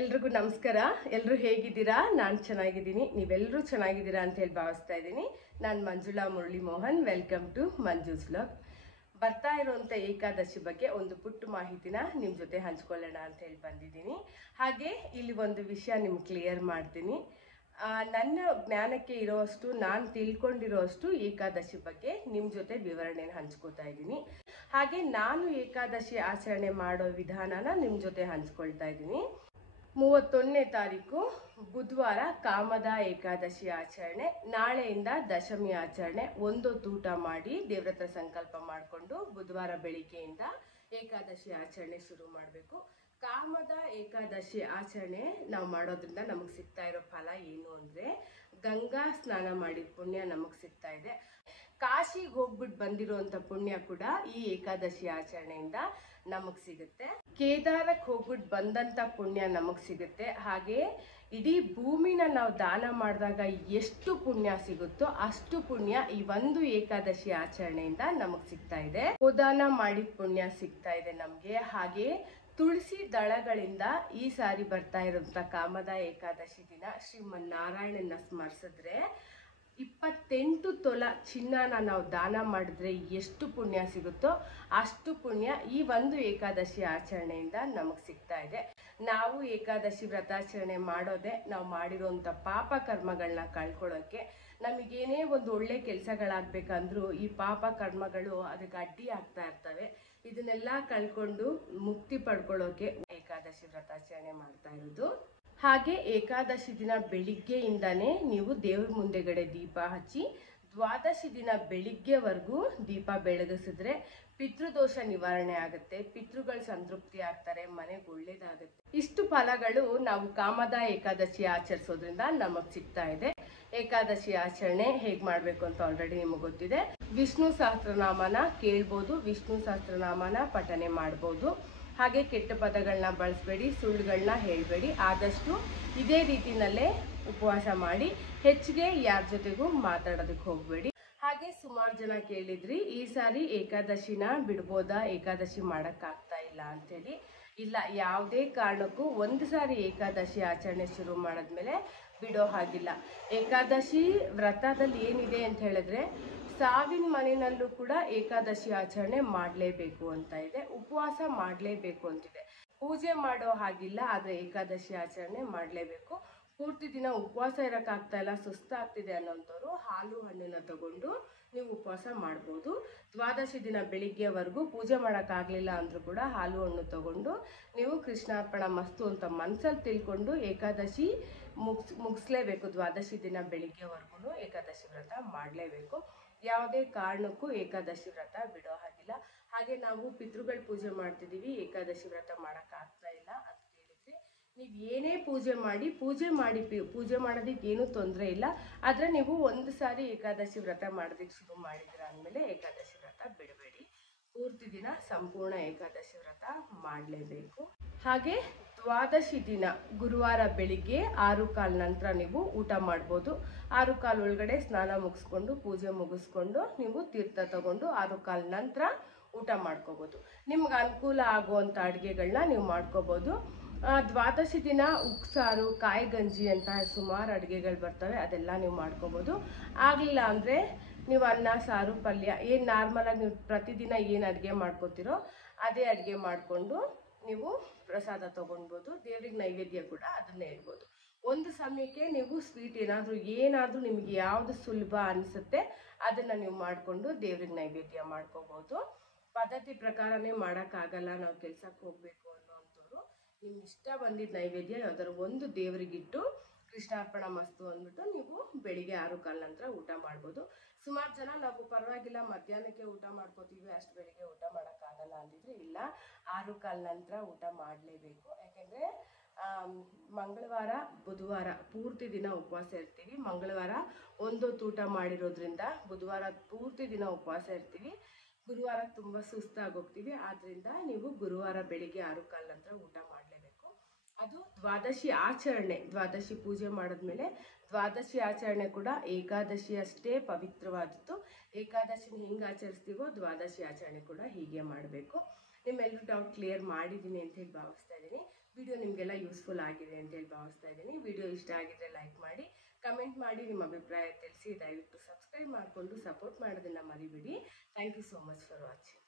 ಎಲ್ರಿಗೂ ನಮಸ್ಕಾರ. ಎಲ್ಲರೂ ಹೇಗಿದ್ದೀರಾ? ನಾನು ಚೆನ್ನಾಗಿದ್ದೀನಿ, ನೀವೆಲ್ಲರೂ ಚೆನ್ನಾಗಿದ್ದೀರಾ ಅಂತ ಹೇಳಿ ಭಾವಿಸ್ತಾ ಇದ್ದೀನಿ. ನಾನು Manjula Murali Mohan. Welcome to Manju's vlog. ಬರ್ತಾ ಇರುವಂಥ ಏಕಾದಶಿ ಬಗ್ಗೆ ಒಂದು ಪುಟ್ಟ ಮಾಹಿತಿನ ನಿಮ್ಮ ಜೊತೆ ಹಂಚ್ಕೊಳ್ಳೋಣ ಅಂತ ಹೇಳಿ ಬಂದಿದ್ದೀನಿ. ಹಾಗೆ ಇಲ್ಲಿ ಒಂದು ವಿಷಯ ನಿಮ್ಗೆ ಕ್ಲಿಯರ್ ಮಾಡ್ತೀನಿ. ನನ್ನ ಜ್ಞಾನಕ್ಕೆ ಇರೋಷ್ಟು, ನಾನು ತಿಳ್ಕೊಂಡಿರೋಷ್ಟು ಏಕಾದಶಿ ಬಗ್ಗೆ ನಿಮ್ಮ ಜೊತೆ ವಿವರಣೆನ ಹಂಚ್ಕೋತಾ ಇದ್ದೀನಿ. ಹಾಗೆ ನಾನು ಏಕಾದಶಿ ಆಚರಣೆ ಮಾಡೋ ವಿಧಾನನ ನಿಮ್ಮ ಜೊತೆ ಹಂಚ್ಕೊಳ್ತಾ ಇದ್ದೀನಿ. 31ನೇ ತಾರೀಕು ಬುಧವಾರ ಕಾಮದ ಏಕಾದಶಿ ಆಚರಣೆ. ನಾಳೆಯಿಂದ ದಶಮಿ ಆಚರಣೆ. ಒಂದೊತ್ತು ಊಟ ಮಾಡಿ ದೇವ್ರ ಹತ್ರ ಸಂಕಲ್ಪ ಮಾಡಿಕೊಂಡು ಬುಧವಾರ ಬೆಳಿಗ್ಗೆಯಿಂದ ಏಕಾದಶಿ ಆಚರಣೆ ಶುರು ಮಾಡಬೇಕು. ಕಾಮದ ಏಕಾದಶಿ ಆಚರಣೆ ನಾವು ಮಾಡೋದ್ರಿಂದ ನಮಗೆ ಸಿಗ್ತಾ ಇರೋ ಫಲ ಏನು ಅಂದರೆ, ಗಂಗಾ ಸ್ನಾನ ಮಾಡಿದ ಪುಣ್ಯ ನಮಗೆ ಸಿಗ್ತಾ ಇದೆ. ಕಾಶಿಗೆ ಹೋಗ್ಬಿಟ್ಟು ಬಂದಿರುವಂಥ ಪುಣ್ಯ ಕೂಡ ಈ ಏಕಾದಶಿ ಆಚರಣೆಯಿಂದ ನಮಗೆ ಸಿಗುತ್ತೆ. ಕೇದಾರಕ್ಕೆ ಹೋಗ್ಬಿಟ್ಟು ಬಂದಂಥ ಪುಣ್ಯ ನಮಗೆ ಸಿಗುತ್ತೆ. ಹಾಗೆ ಇಡೀ ಭೂಮಿನ ನಾವು ದಾನ ಮಾಡಿದಾಗ ಎಷ್ಟು ಪುಣ್ಯ ಸಿಗುತ್ತೋ ಅಷ್ಟು ಪುಣ್ಯ ಈ ಒಂದು ಏಕಾದಶಿ ಆಚರಣೆಯಿಂದ ನಮಗೆ ಸಿಗ್ತಾ ಇದೆ. ಗೋದಾನ ಮಾಡಿದ ಪುಣ್ಯ ಸಿಗ್ತಾ ಇದೆ ನಮಗೆ. ಹಾಗೆ ತುಳಸಿ ದಳಗಳಿಂದ ಈ ಸಾರಿ ಬರ್ತಾ ಇರೋಂಥ ಕಾಮದ ಏಕಾದಶಿ ದಿನ ಶ್ರೀಮನ್ನಾರಾಯಣನ ಸ್ಮರಿಸಿದ್ರೆ 28 ತೊಲ ಚಿನ್ನನ ನಾವು ದಾನ ಮಾಡಿದ್ರೆ ಎಷ್ಟು ಪುಣ್ಯ ಸಿಗುತ್ತೋ ಅಷ್ಟು ಪುಣ್ಯ ಈ ಒಂದು ಏಕಾದಶಿ ಆಚರಣೆಯಿಂದ ನಮಗೆ ಸಿಗ್ತಾ ಇದೆ. ನಾವು ಏಕಾದಶಿ ವ್ರತಾಚರಣೆ ಮಾಡೋದೇ ನಾವು ಮಾಡಿರೋಂಥ ಪಾಪ ಕರ್ಮಗಳನ್ನ ಕಳ್ಕೊಳ್ಳೋಕ್ಕೆ. ನಮಗೇನೇ ಒಂದು ಒಳ್ಳೆ ಕೆಲಸಗಳಾಗಬೇಕಂದ್ರೂ ಈ ಪಾಪ ಕರ್ಮಗಳು ಅದಕ್ಕೆ ಅಡ್ಡಿ ಆಗ್ತಾ ಇರ್ತವೆ. ಇದನ್ನೆಲ್ಲ ಕಳ್ಕೊಂಡು ಮುಕ್ತಿ ಪಡ್ಕೊಳ್ಳೋಕೆ ಏಕಾದಶಿ ವ್ರತಾಚರಣೆ ಮಾಡ್ತಾ ಇರೋದು. ಹಾಗೆ ಏಕಾದಶಿ ದಿನ ಬೆಳಿಗ್ಗೆಯಿಂದನೇ ನೀವು ದೇವ್ರ ಮುಂದೆಗಡೆ ದೀಪ ಹಚ್ಚಿ ದ್ವಾದಶಿ ದಿನ ಬೆಳಿಗ್ಗೆವರೆಗೂ ದೀಪ ಬೆಳಗಿಸಿದ್ರೆ ಪಿತೃದೋಷ ನಿವಾರಣೆ ಆಗುತ್ತೆ, ಪಿತೃಗಳು ಸಂತೃಪ್ತಿ ಆಗ್ತಾರೆ, ಮನೆಗೆ ಒಳ್ಳೇದಾಗುತ್ತೆ. ಇಷ್ಟು ಫಲಗಳು ನಾವು ಕಾಮದ ಏಕಾದಶಿ ಆಚರಿಸೋದ್ರಿಂದ ನಮಗೆ ಸಿಗ್ತಾ ಇದೆ. ಏಕಾದಶಿ ಆಚರಣೆ ಹೇಗೆ ಮಾಡಬೇಕು ಅಂತ ಆಲ್ರೆಡಿ ನಿಮಗೆ ಗೊತ್ತಿದೆ. ವಿಷ್ಣು ಸಹಸ್ರನಾಮನ ಕೇಳ್ಬೋದು, ವಿಷ್ಣು ಸಹಸ್ರನಾಮನ ಪಠನೆ ಮಾಡ್ಬೋದು. ಹಾಗೆ ಕೆಟ್ಟ ಪದಗಳನ್ನ ಬಳಸಬೇಡಿ, ಸುಳ್ಳುಗಳನ್ನ ಹೇಳಬೇಡಿ. ಆದಷ್ಟು ಇದೇ ರೀತಿನಲ್ಲೇ ಉಪವಾಸ ಮಾಡಿ, ಹೆಚ್ಚಿಗೆ ಯಾರ ಜೊತೆಗೂ ಮಾತಾಡೋದಕ್ಕೆ ಹೋಗಬೇಡಿ. ಹಾಗೆ ಸುಮಾರು ಜನ ಕೇಳಿದ್ರಿ, ಈ ಸಾರಿ ಏಕಾದಶಿನ ಬಿಡ್ಬೋದಾ, ಏಕಾದಶಿ ಮಾಡೋಕ್ಕಾಗ್ತಾ ಇಲ್ಲ ಅಂತೇಳಿ. ಇಲ್ಲ, ಯಾವುದೇ ಕಾರಣಕ್ಕೂ ಒಂದು ಸಾರಿ ಏಕಾದಶಿ ಆಚರಣೆ ಶುರು ಮಾಡಿದ್ಮೇಲೆ ಬಿಡೋ ಹಾಗಿಲ್ಲ. ಏಕಾದಶಿ ವ್ರತದಲ್ಲಿ ಏನಿದೆ ಅಂತ ಹೇಳಿದ್ರೆ, ಸಾವಿನ ಮನೆಯಲ್ಲೂ ಕೂಡ ಏಕಾದಶಿ ಆಚರಣೆ ಮಾಡಲೇಬೇಕು ಅಂತ ಇದೆ, ಉಪವಾಸ ಮಾಡಲೇಬೇಕು ಅಂತಿದೆ. ಪೂಜೆ ಮಾಡೋ ಹಾಗಿಲ್ಲ, ಆದರೆ ಏಕಾದಶಿ ಆಚರಣೆ ಮಾಡಲೇಬೇಕು. ಪೂರ್ತಿ ದಿನ ಉಪವಾಸ ಇರೋಕ್ಕಾಗ್ತಾ ಇಲ್ಲ, ಸುಸ್ತಾಗ್ತಿದೆ ಅನ್ನೋಂಥವ್ರು ಹಾಲು ಹಣ್ಣನ್ನ ತಗೊಂಡು ನೀವು ಉಪವಾಸ ಮಾಡ್ಬೋದು. ದ್ವಾದಶಿ ದಿನ ಬೆಳಿಗ್ಗೆವರೆಗೂ ಪೂಜೆ ಮಾಡೋಕ್ಕಾಗಲಿಲ್ಲ ಅಂದರೂ ಕೂಡ ಹಾಲು ಹಣ್ಣು ತಗೊಂಡು ನೀವು ಕೃಷ್ಣಾರ್ಪಣ ಮಸ್ತು ಅಂತ ಮನಸ್ಸಲ್ಲಿ ತಿಳ್ಕೊಂಡು ಏಕಾದಶಿ ಮುಗಿಸ್ಲೇಬೇಕು. ದ್ವಾದಶಿ ದಿನ ಬೆಳಿಗ್ಗೆವರೆಗೂ ಏಕಾದಶಿ ವ್ರತ ಮಾಡಲೇಬೇಕು. ಯಾವುದೇ ಕಾರಣಕ್ಕೂ ಏಕಾದಶಿ ವ್ರತ ಬಿಡೋ ಹಾಗಿಲ್ಲ. ಹಾಗೆ ನಾವು ಪಿತೃಗಳ ಪೂಜೆ ಮಾಡ್ತಿದ್ದೀವಿ, ಏಕಾದಶಿ ವ್ರತ ಮಾಡೋಕ್ಕಾಗ್ತಾ ಇಲ್ಲ ಅಂತ ಹೇಳಿದ್ರಿ. ನೀವು ಏನೇ ಪೂಜೆ ಮಾಡೋದಕ್ಕೆ ಏನೂ ತೊಂದರೆ ಇಲ್ಲ. ಆದರೆ ನೀವು ಒಂದು ಸಾರಿ ಏಕಾದಶಿ ವ್ರತ ಮಾಡೋದಕ್ಕೆ ಶುರು ಮಾಡಿದ್ರ ಅಂದಮೇಲೆ ಏಕಾದಶಿ ವ್ರತ ಬಿಡಬೇಡಿ. ಪೂರ್ತಿ ದಿನ ಸಂಪೂರ್ಣ ಏಕಾದಶಿ ವ್ರತ ಮಾಡಲೇಬೇಕು. ಹಾಗೆ ದ್ವಾದಶಿ ದಿನ ಗುರುವಾರ ಬೆಳಿಗ್ಗೆ 6:15 ನಂತರ ನೀವು ಊಟ ಮಾಡ್ಬೋದು. 6:15 ಒಳಗಡೆ ಸ್ನಾನ ಮುಗಿಸ್ಕೊಂಡು ಪೂಜೆ ಮುಗಿಸ್ಕೊಂಡು ನೀವು ತೀರ್ಥ ತಗೊಂಡು 6:15 ನಂತರ ಊಟ ಮಾಡ್ಕೋಬೋದು. ನಿಮ್ಗೆ ಅನುಕೂಲ ಆಗುವಂಥ ಅಡುಗೆಗಳನ್ನ ನೀವು ಮಾಡ್ಕೋಬೋದು. ದ್ವಾದಶಿ ದಿನ ಉಕ್ಸಾರು, ಕಾಯಿ ಗಂಜಿ ಅಂತ ಸುಮಾರು ಅಡುಗೆಗಳು ಬರ್ತವೆ, ಅದೆಲ್ಲ ನೀವು ಮಾಡ್ಕೋಬೋದು. ಆಗಲಿಲ್ಲ ಅಂದರೆ ನೀವು ಅನ್ನ, ಸಾರು, ಪಲ್ಯ ಏನು ನಾರ್ಮಲಾಗಿ ನೀವು ಪ್ರತಿದಿನ ಏನು ಅಡುಗೆ ಮಾಡ್ಕೋತೀರೋ ಅದೇ ಅಡುಗೆ ಮಾಡಿಕೊಂಡು ನೀವು ಪ್ರಸಾದ ತೊಗೊಳ್ಬೋದು. ದೇವ್ರಿಗೆ ನೈವೇದ್ಯ ಕೂಡ ಅದನ್ನೇ ಇಡ್ಬೋದು. ಒಂದು ಸಮಯಕ್ಕೆ ನೀವು ಸ್ವೀಟ್ ಏನಾದರೂ ನಿಮಗೆ ಯಾವುದು ಸುಲಭ ಅನಿಸುತ್ತೆ ಅದನ್ನು ನೀವು ಮಾಡಿಕೊಂಡು ದೇವ್ರಿಗೆ ನೈವೇದ್ಯ ಮಾಡ್ಕೋಬೋದು. ಪದ್ಧತಿ ಪ್ರಕಾರನೇ ಮಾಡೋಕ್ಕಾಗಲ್ಲ, ನಾವು ಕೆಲ್ಸಕ್ಕೆ ಹೋಗಬೇಕು ಅನ್ನೋವಂಥವ್ರು ನಿಮ್ಗೆ ಇಷ್ಟ ಬಂದಿದ್ದ ನೈವೇದ್ಯ ಯಾವ್ದಾದ್ರು ಒಂದು ದೇವರಿಗಿಟ್ಟು ಕೃಷ್ಣಾರ್ಪಣ ಮಸ್ತು ಅಂದ್ಬಿಟ್ಟು ನೀವು ಬೆಳಿಗ್ಗೆ 6:15 ನಂತರ ಊಟ ಮಾಡ್ಬೋದು. ಸುಮಾರು ಜನ ನಾವು ಪರವಾಗಿಲ್ಲ ಮಧ್ಯಾಹ್ನಕ್ಕೆ ಊಟ ಮಾಡ್ಕೋತೀವಿ, ಅಷ್ಟು ಬೆಳಿಗ್ಗೆ ಊಟ ಮಾಡೋಕ್ಕಾಗಲ್ಲ ಅಂದಿದ್ರೆ ಇಲ್ಲ, 6:15 ನಂತರ ಊಟ ಮಾಡಲೇಬೇಕು. ಯಾಕೆಂದರೆ ಮಂಗಳವಾರ ಬುಧವಾರ ಪೂರ್ತಿ ದಿನ ಉಪವಾಸ ಇರ್ತೀವಿ. ಮಂಗಳವಾರ ಒಂದೊತ್ತು ಊಟ ಮಾಡಿರೋದ್ರಿಂದ ಬುಧವಾರ ಪೂರ್ತಿ ದಿನ ಉಪವಾಸ ಇರ್ತೀವಿ. ಗುರುವಾರ ತುಂಬ ಸುಸ್ತಾಗೋಗ್ತೀವಿ. ಆದ್ದರಿಂದ ನೀವು ಗುರುವಾರ ಬೆಳಿಗ್ಗೆ 6:15 ನಂತರ ಊಟ ಮಾಡಲೇಬೇಕು. ಅದು ದ್ವಾದಶಿ ಆಚರಣೆ. ದ್ವಾದಶಿ ಪೂಜೆ ಮಾಡಿದ್ಮೇಲೆ ದ್ವಾದಶಿ ಆಚರಣೆ ಕೂಡ ಏಕಾದಶಿ ಅಷ್ಟೇ ಪವಿತ್ರವಾದದ್ದು. ಏಕಾದಶಿನ ಹೆಂಗೆ ಆಚರಿಸ್ತೀವೋ ದ್ವಾದಶಿ ಆಚರಣೆ ಕೂಡ ಹೀಗೆ ಮಾಡಬೇಕು. ನಿಮ್ಮೆಲ್ಲರೂ ಡೌಟ್ ಕ್ಲಿಯರ್ ಮಾಡಿದ್ದೀನಿ ಅಂತ ಹೇಳಿ ಭಾವಿಸ್ತಾ ಇದ್ದೀನಿ. ವಿಡಿಯೋ ನಿಮಗೆಲ್ಲ ಯೂಸ್ಫುಲ್ ಆಗಿದೆ ಅಂತೇಳಿ ಭಾವಿಸ್ತಾ ಇದ್ದೀನಿ. ವಿಡಿಯೋ ಇಷ್ಟ ಆಗಿದ್ರೆ ಲೈಕ್ ಮಾಡಿ, ಕಮೆಂಟ್ ಮಾಡಿ, ನಿಮ್ಮ ಅಭಿಪ್ರಾಯ ತಿಳಿಸಿ. ದಯವಿಟ್ಟು ಸಬ್ಸ್ಕ್ರೈಬ್ ಮಾಡಿಕೊಂಡು ಸಪೋರ್ಟ್ ಮಾಡೋದನ್ನು ಮರಿಬೇಡಿ. Thank you so much for watching.